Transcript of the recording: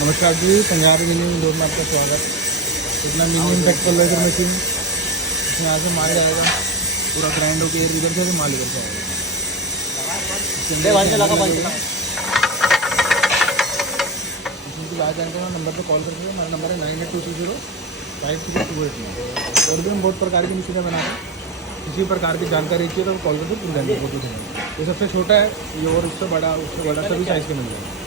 नमस्कार जी, पंजाबी मिनी लोग में आपका स्वागत। इतना मिनी इम्पैक्ट फर्टिलाइजर मशीन, इसमें यहाँ से माल जाएगा पूरा ग्राइंड होकर इधर से माल इधर से आएगा। मशीन की बात जानते हैं नंबर पर कॉल करके, हमारा नंबर है 9822056289। और भी हम बहुत प्रकार की मशीनें बनाते हैं, किसी प्रकार की जानकारी चाहिए तो कॉल करके पूछ लेंगे। ये सबसे छोटा है, ये और उससे बड़ा सभी साइज़ के मिल जाएंगे।